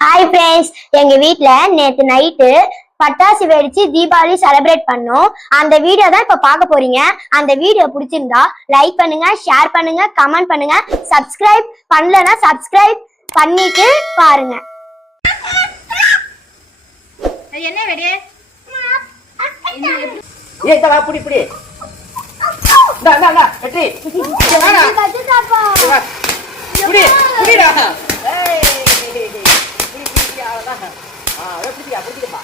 Hi friends எங்க வீட்ல நேத்து நைட்டு பட்டாசு வெடிச்சு தீபாவளி செலிப்ரேட் பண்ணோம். அந்த வீடியோ தான் இப்ப பார்க்க போறீங்க. அந்த வீடியோ பிடிச்சிருந்தா லைக் பண்ணுங்க ஷேர் பண்ணுங்க கமெண்ட் பண்ணுங்க. சப்ஸ்கிரைப் பண்ணலனா சப்ஸ்கிரைப் பண்ணிட்டு பாருங்க. என்ன வெடி? ஏ தடா புடி புடி. இந்தா இந்தா இந்தா வெற்றி இங்க வாடா. இங்க வா. புடி புடிடா. ஏய் புடி புடி அவ்வளவுதான் ஆ அப்படியே புடிடா புடிடா புடிப்பா புடியா நீ நீ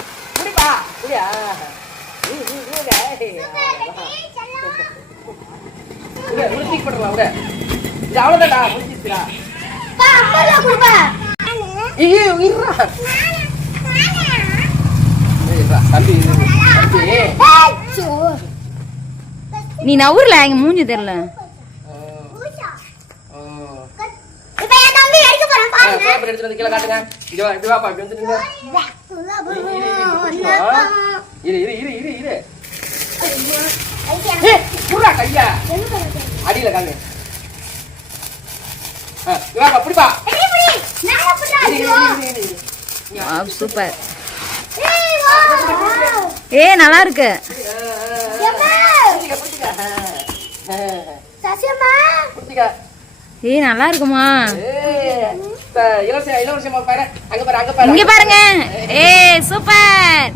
நீடா புடி முடிச்சு பண்றலாம் விட இது அவ்வளவுதான்டா முடிச்சிச்சுடா ஐயோ இருடா ஏய் இருடா தம்பி இரு. தம்பி நீ நவுர்ல எங்க மூஞ்சி தெரியல ஆ. இப்ப என் தம்பி அடிக்க போறான் ஆ, இங்க வா இப்படி வாப்பா இப்படி வந்து நில்லு. இரு இரு இரு இரு இரு. ஏய், புடுறா கையா. அடியில காலு. ஆ, இங்க வாப்பா பிடிப்பா. சூப்பர். ஏ நல்லா இருக்கு. ஏ நல்லா இருக்குமா? இலவச இலவசமா பாரு. அங்க பாரு அங்க பாரு. இங்க பாருங்க. ஏ சூப்பர்.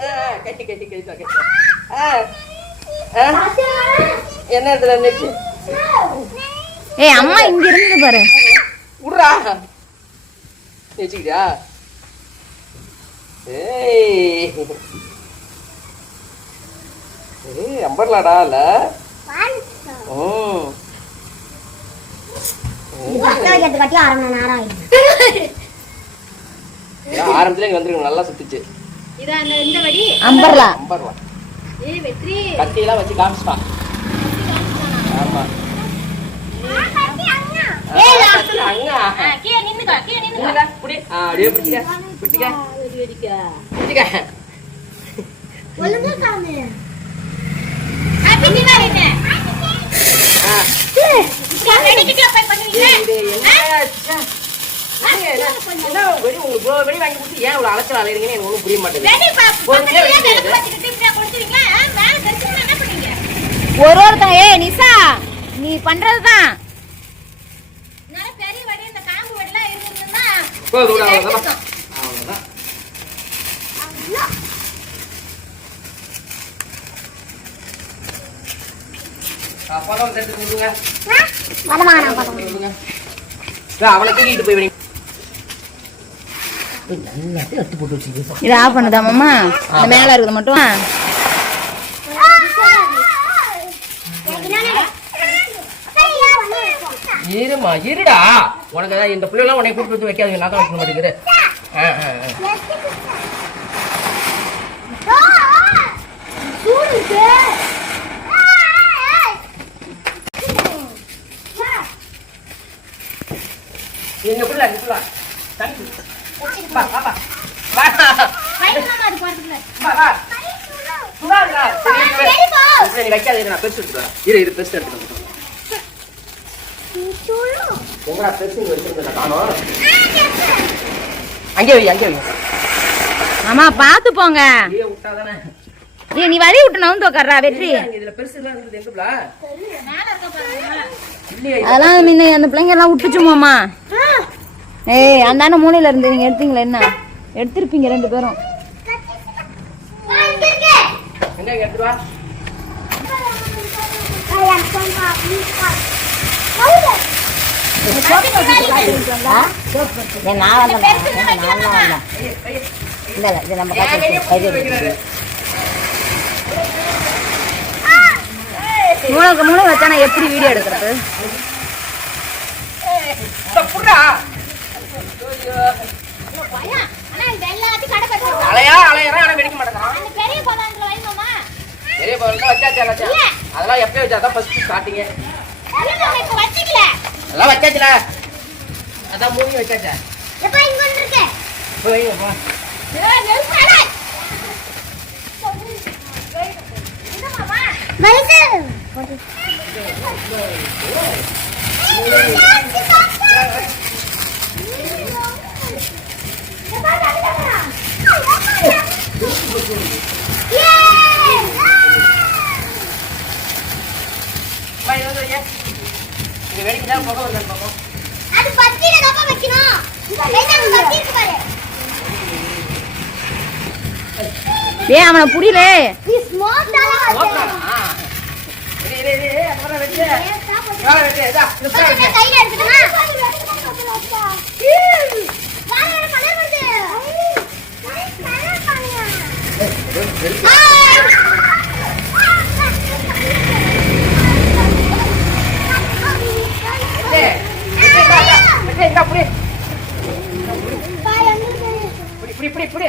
ஆ, கட்டி கட்டி கட்டி என்ன இதுல ஏ அம்மா இங்க இருந்து பாரு. விட்றா வச்சுக்கிட்டியா ஏய். ஏய் அம்பர்லாடா இல்ல ம் கட்டி அரை மணி நேரம் ஆயிடும் ஏன் ஆரம்பத்துல இங்க நல்லா சுத்துச்சு. அம்பர்லா. அம்பர்லா. கத்தியெல்லாம் வச்சு காமிச்சிட்டான். ஆமா. ஆ, கத்தி அங்க. நின்னுடா, புடி. ஆ, அப்படியே பிடிச்சிக்க, பிடிச்சிக்க. பிடிச்சிக்க. ஆ, இது என்னடா, ச்சே. ஏங்க, என்ன- என்ன வெடி உங்களுக்கு இவ்வளவு வெடி வாங்கி கொடுத்து ஏன் இவ்வளவு அலைச்சல் அலையறீங்கன்னு எனக்கு ஒண்ணும் புரிய மாட்டேங்குது. ஒரு ஒருத்தன் ஏ நிசா நீ பண்றதுதான் போதும், விடு, அவ்வளவுதான். அவ்வளவுதான். ஆ, பழம் எடுத்து கொடுங்க. கொடுங்க. இதோ அவனை தூக்கிட்டு போய் விடுங்க. இது ஆஃப் பண்ணுதா மாமா? இந்த மேல இருக்குது மட்டும். இருமா இருடா. உனக்கு இந்த பிள்ளைலாம் உன்னை கூப்பிட்டு வந்து வைக்காதீங்க. நான் தான் வைக்க மாட்டேங்குது ஆ, ஆ, ஆ. இங்க புள்ள இங்க புள்ள தண்ணி வா வா வா வா வா வா சுடாதுடா. சரி, இரு, இரு. இரு, நீ வைக்காத இரு, நான் பெருசு எடுத்துட்டு வரேன். இரு இரு பெருசு எடுத்துட்டு வரேன். எங்கடா பெருசு இங்க வச்சிருந்தேன் காணோம் அங்கே வை அங்கே ஆமா பாத்து போங்க நீ வழி விட்டு நவுந்து உட்கார்றா வெற்றி அதெல்லாம் முன்ன அந்த பிள்ளைங்க எல்லாம் விட்டுச்சு மாமா ஏய் அந்தாண்ட மூலையில இருந்து நீங்க எடுத்தீங்களா என்ன எடுத்திருப்பீங்க ரெண்டு பேரும் எங்க இங்க எடுத்துட்டு வா என் கையை வைக்கிறாரு. மூளைக்கு மூளை வச்சா நான் எப்படி வீடியோ எடுக்கிறது. அதெல்லாம் எப்பயும் வச்சாதான் ஃபர்ஸ்ட் ஸ்டார்டிங் அதெல்லாம் வச்சாச்சுல அதான் மூவி வச்சாச்சா? போய் வைங்க, போ. ஏ அவனை புரியல அது பத்திர டப்பா வைக்கணும் பத்திருக்கு பாரு வெட்டு, வெட்டு. வெட்டு. வெட்டு, இந்தா, இந்தா, வெட்டு, இந்தா, புடி. புடி, புடி, புடி, புடி.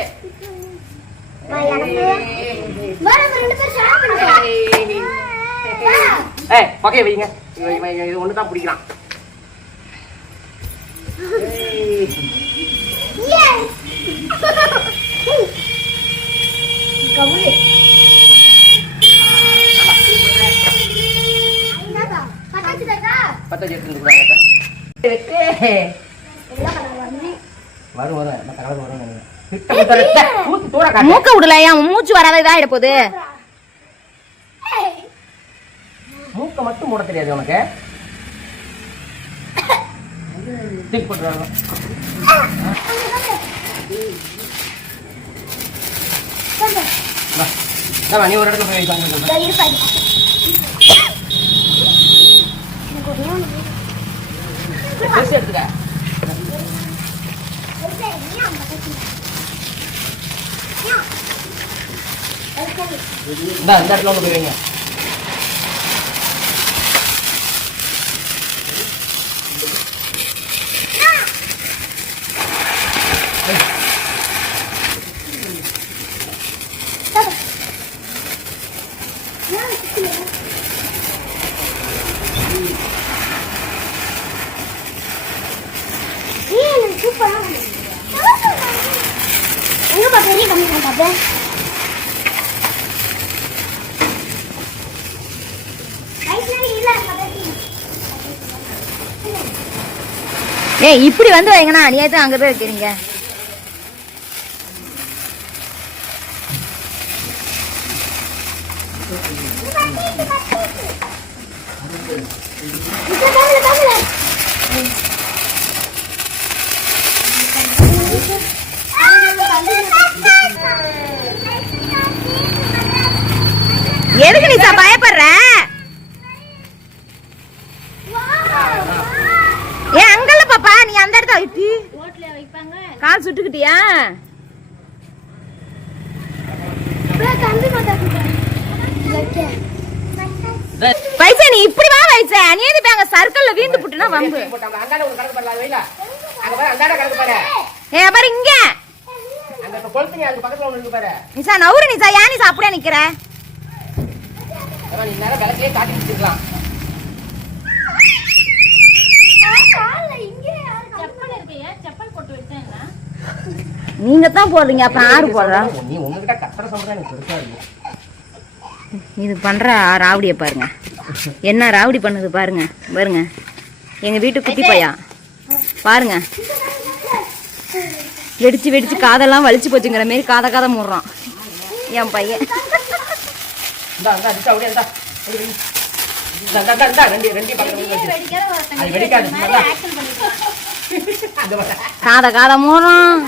ஏய், பகைய வைங்க இவன் இவன் இது ஒன்று தான் பிடிக்கிறான் ஏய். பத்தாச்சு வரும் வரும் கலர் வரும் நினைக்கிறேன். காட்டு. மூக்க விடல ஏன் மூச்சு வராத இதாயிட போகுது மூக்க மட்டும் மூட தெரியாது உனக்கு தூக்கி போட்டுருவாங்க வா, நீ ஒரு இடத்துல போய் பெருசு எடுத்துக்க. இந்த இடத்துல ஒன்று போய் வைங்க. பெரிய கம்மி பாப்பா ஏய் இப்படி வந்து வைங்கண்ணா அநியாயத்தை அங்கே போய் வைக்கிறீங்க எதுக்கு நீ பயப்படுற ஏன் அங்கல்ல பாப்பா நீ அந்த இடத்துல ஐட்டி கால் சுட்டுக்கிட்டியா? பைசா நீ இப்படி வா பைசா நீ எது அங்க சர்க்கிள்ல வீந்து புட்டுனா வம்பு? ஏ பாரு இங்க. நிசா நவுரு நிசா ஏன் நிசா அப்படியே நிக்கிற? நீ நேரம் விளக்கையே காட்டி வச்சிருக்கலாம். நீங்க தான் போடுறீங்க அப்ப ஆறு போடுறா? நீ உங்ககிட்ட கத்துற சம்பளம் எனக்கு பெருசா இருக்கு. இது பண்ற ராவடிய பாருங்க. என்ன ராவடி பண்ணுது பாருங்க பாருங்க. எங்க வீட்டு குட்டி பையா. பாருங்க. வெடிச்சு வெடிச்சு காதெல்லாம் வலிச்சு போச்சுங்கிற மாதிரி காதை காதை மூடுறான். என் பையன். காதை காதை மூடுறான்.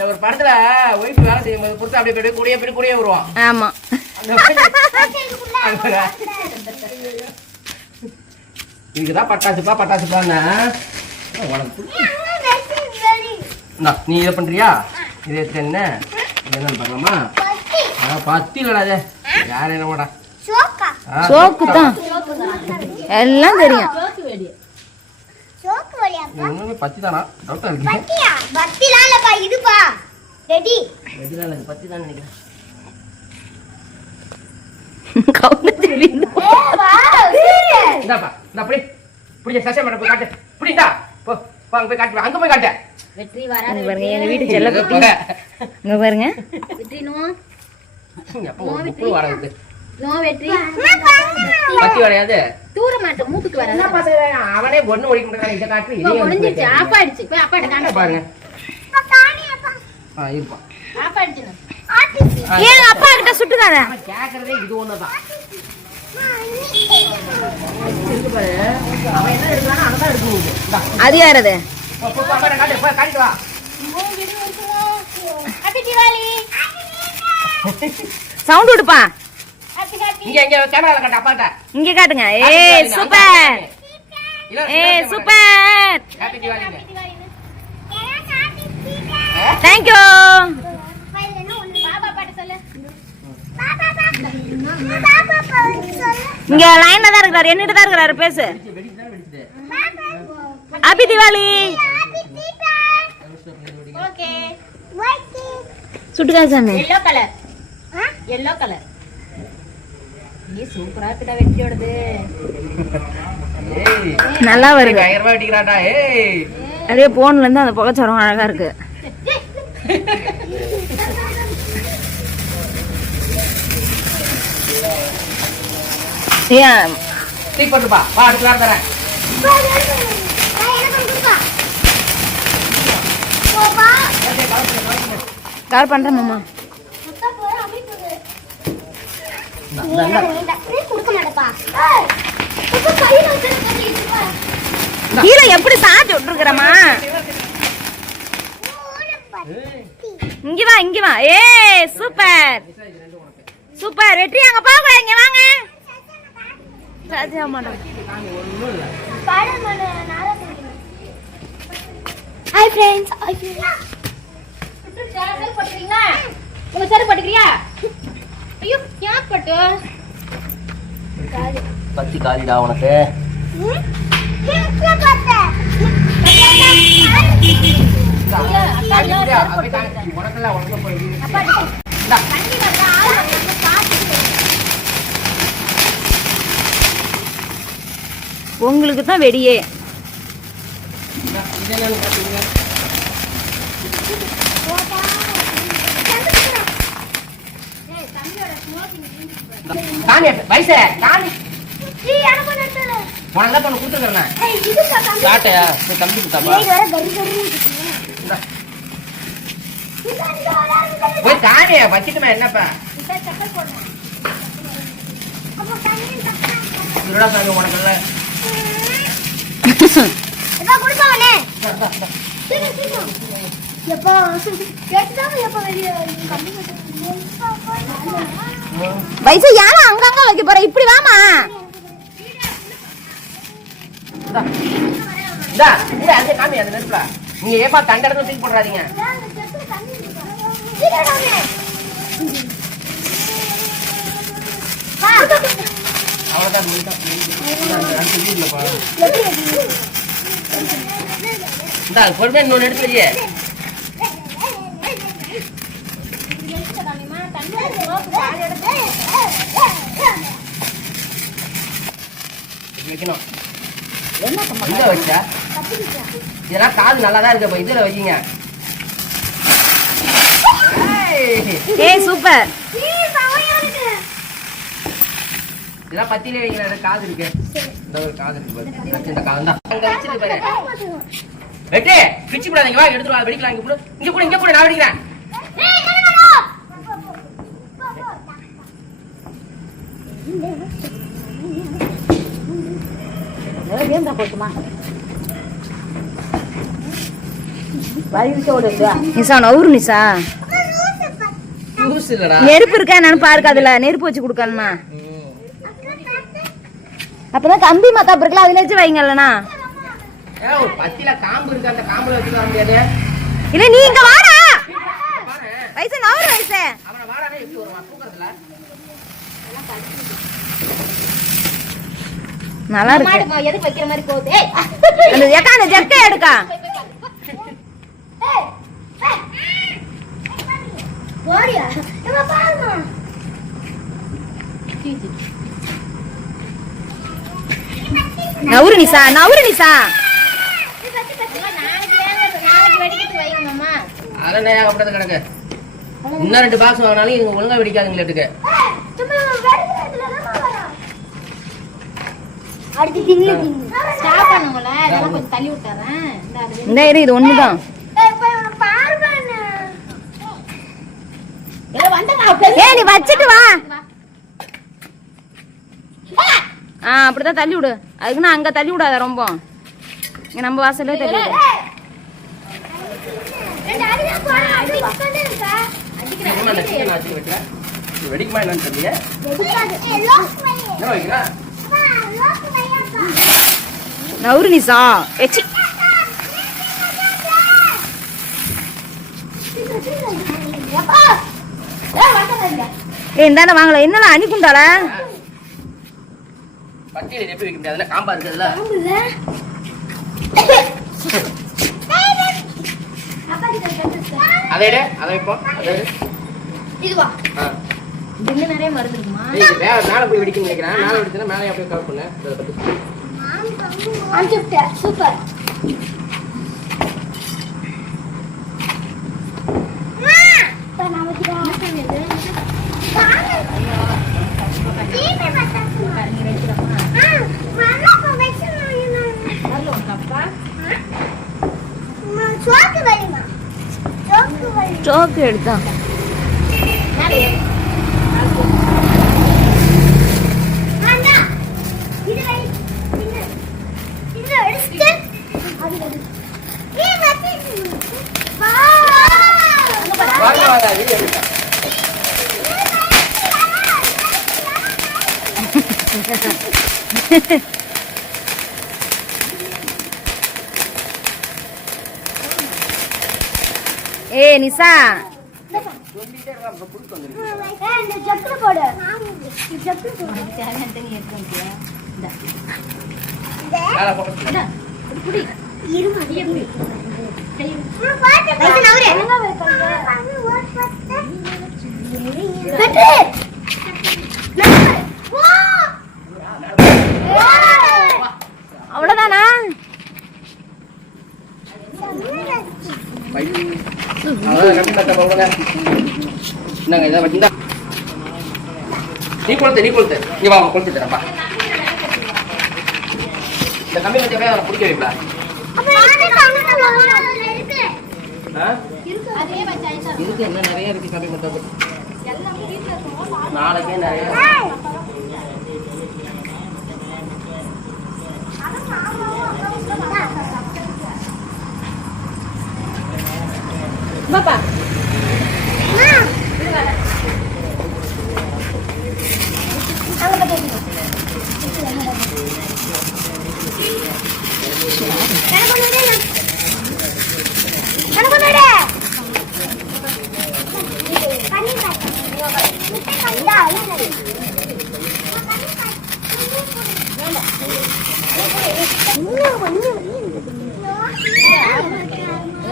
இந்த ஒரு படத்துல ஒய்ஃப் வேலை செய்யும் போது புடிச்சு அப்படியே போய் கூடயே போய் கூடயே வருவான். ஆமா. இதுக்குதான் பட்டாசுப்பா பட்டாசுப்பான்னு. உனக்கு நீ இதை பண்றியா? இது எடுத்து என்ன? பார்க்கலாமா ஆ, பத்தி இல்லடா அது யார என்னமாடா ஆ, சோக்கு தான் எல்லாம் தெரியும். ஒண்ணுமே பத்தி தானா டவுட்டா இருக்கு. பத்திலாம் இல்லப்பா இதுப்பா. ரெடி. வெடிலாம் இல்லை, பத்தி தான் நினைக்கிறேன். கவுந்து தெரியுது. இந்தாப்பா இந்த அப்படி பிடிச்ச சசியம் பண்ண போய் காட்டு. இந்தா. போ போ, அங்க போய் காட்டு அங்க போய் காட்டு. இங்க பாருங்க எங்க வீட்டு செல்ல குட்டி. இங்க பாருங்க. எப்போ ஒரு முப்பது வராது பத்தி வரையாது? அவனே ஒண்ணு இதை காட்டு இதையும் வந்து கேட்கறான். பாருங்க. ஆ இருப்பா. ஏன் அப்பா கிட்ட சுட்டுக்காத அவன் கேக்குறதே இது ஒண்ணுதான். இருக்கு பாரு. அவன் என்ன எடுக்கிறானோ அதை எடுக்கணும். யாரது? போ, போ, போ, காட்டு, வா. சவுண்ட் விடுப்பா இங்க இங்க கேமரால கட்ட அப்பாட்ட. இங்க காட்டுங்க. ஏ சூப்பர். ஏ சூப்பர். ஹாப்பி தீபாவளிங்க தேங்க்யூ இங்க லைன்ல தான் இருக்கிறாரு என்னிட்ட தான் இருக்கிறாரு பேசு. ஹாப்பி தீபாவளி சுட்டுக்கா சாமி. எல்லோ கலர் எல்லோ கலர் நீ சூப்பரா இருக்குடா வெட்டியோடது நல்லா வருது ஆயிரம் ரூபாய் வெட்டிக்கிறாடா ஏய் அப்படியே போன்ல இருந்து அந்த புகைச்சரம் அழகா இருக்கு ஏன் ஸ்டிக் பண்ணுப்பா வா தரேன் கால் பண்றேன் மாமா கீழே எப்படி சாச்சு விட்டுருக்குறமா இங்க வா இங்க வா. ஏ சூப்பர். சூப்பர். வெற்றி அங்க போக கூடாது இங்க வாங்க. Raja madam hi friends hi போட்டுக்கிறீங்களா? உங்க சார் போட்டுக்கிறியா? ஐயோ யார் பட்டு? பத்தி காலிடா உனக்கு. உனக்கெல்லாம் உனக்கு போய் உங்களுக்கு தான் வெடியே. காணி வயசு. காணி உனக்கு தான் பண்ண கொடுத்துருக்கேன் காட்டையா தம்பி. கொடுத்தாப்பா. போய் காணியா வச்சுட்டுமே என்னப்பா? திருடா சாமி உனக்குல்ல எப்போ? கேட்டுதான் எப்போ வெளியே வயசு யாரும் அங்கங்க வைக்க போற? இப்படி வாமா நீங்க ஏப்பா கண்ட இடத்துல தூக்கி போடுறாதீங்க அவ்வளவுதான் பொறுமையா இன்னொன்னு எடுத்து வையே இப்படி வைக்கணும். எங்க வச்சா? இதெல்லாம் காது நல்லா தான் இருக்கு இதுல வைக்கீங்க ஏய், சூப்பர். இதெல்லாம் பத்திலே வைக்கிற காது இருக்கு. இந்த ஒரு காது இருக்கு இந்த காது தான் அங்க வச்சிரு பாரு. வெட்டி. பிச்சு போடாதீங்க. வா எடுத்துட்டு வா. வெடிக்கலாம். இங்க போடு. இங்க போடு. இங்க போடு. நான் வெடிக்கிறேன். நிசா. லூஸ் இல்லடா நெருப்பு இருக்கா என்னன்னு பாருக்க அதுல. நெருப்பு வச்சு கொடுக்கணுமா? அப்பதான் கம்பி மத்தாப்பு இருக்குல்ல அதுல வச்சு வைங்க இல்லனா. ஏ ஒரு பத்தில காம்பு இருக்கு அந்த காம்புல வச்சு வர முடியாது. இல்ல நீ இங்க வாடா. வயசு நவுறு வயசு அவனை வாடானே எப்படி வருவான் தூக்கறதுல நல்லா இருக்கு. எதுக்கு வைக்கிற மாதிரி போகுது? ஏய்! அந்த அந்த ஜெக்கை எடுக்கா. நவுறு நிசா நவுறு நிசா. அதெல்லாம் ஏகப்பட்டது கிடக்கு. இன்னும் ரெண்டு பாக்ஸ் வாங்கினாலும் இவங்க ஒழுங்கா வெடிக்காதுங்களேட்டுக்கு சும்மா வெறுக்கிறதுல தான் வரா அடுத்து தின்னு தின்னு. ஸ்டாப் பண்ணுங்கள இதெல்லாம் கொஞ்சம் தள்ளி விட்டுறேன். இந்த இரு இது வந்தா நான் ஏய் நீ வச்சிட்டு வா. ஆ அப்படிதான் தள்ளி விடு. அதுக்குன்னு அங்க தள்ளி விடாத ரொம்ப. இங்க நம்ம வாசல்லே தள்ளி விடு. போறா அப்படி உட்கார்ந்து இருக்கா என்னம்மா அந்த chicken ஆச்சு வைக்கிற? இது வெடிக்குமா என்னன்னு தெரியல நிசா எச்சி. ஏ இந்தாண்ட வாங்கல. என்னடா அனுப்புண்டால பட்டியல் எப்படி வைக்க காம்பா இருக்குதுல்ல. அதை வைப்போம். அதை இதுவா? ஆ. நிறைய மருந்து இருக்குமா? மேல போய் வெடிக்கணும்னு நினைக்கிறேன். மேல வெடிச்சுன்னா மேலே அப்படியே கவர் பண்ணு. இதை பத்தி அனுப்பிட்டு சூப்பர் வரல உனக்கு அப்பா சோக்கு வலிமா சோக்கு வலி ஸ்டோக் எடுத்தான் அண்ணா இது வலி இந்த இந்த எடுத்து அது வலி ஏ வத்தி வா வாங்க வாங்க வீடியோ எடுக்க ஏ நிசா சொல்லிட்டே இருக்கலாம் அப்புறம் புடிச்சு வந்துருக்கு ஏய், இந்த ஜக்குல போடு இந்த ஜக்குல போடு தேவையான நீ எடுத்து வந்துட்டியா இந்தா. மேலே போட்டு இந்தா, இது குடி இருமா நீயே குடி கை வைத்து நவரே கட்டு அவ்வளோதானா அவ்வளோதான் இதை நீ கொளுத்து நீ கொளுத்து. இங்க வா கொளுத்து தரப்பா இந்த கம்பி வச்சு அப்படியே அவரை பிடிக்க வைப்பா. ஆ? இருக்கு இன்னும் நிறைய இருக்கு கம்மி பண்ணுறது நாளைக்கே நிறைய பாப்பா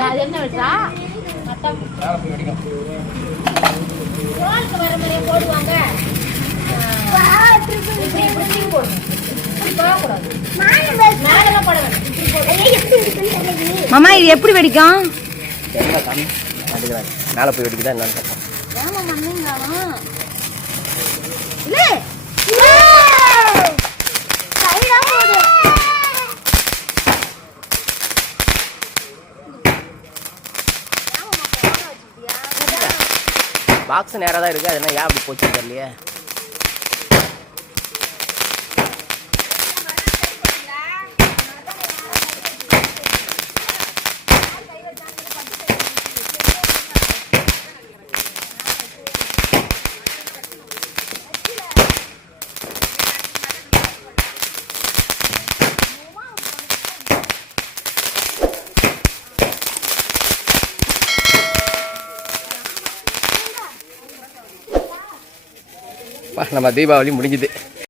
அது என்ன வச்சா வர மாதிரியே போடுவாங்க இப்படி இப்படி போடணும் இப்படி போடக்கூடாது மேலெல்லாம் போட வேண்டாம் இப்படி மாமா இது எப்படி வெடிக்கும்? என்ன மேலே போய் வெடிக்குதா என்னன்னு ஏமா பாக்ஸ் நேராக தான் இருக்குது அது என்ன ஏன் அப்படி போச்சு தெரியலையே? நம்ம தீபாவளி முடிஞ்சுது.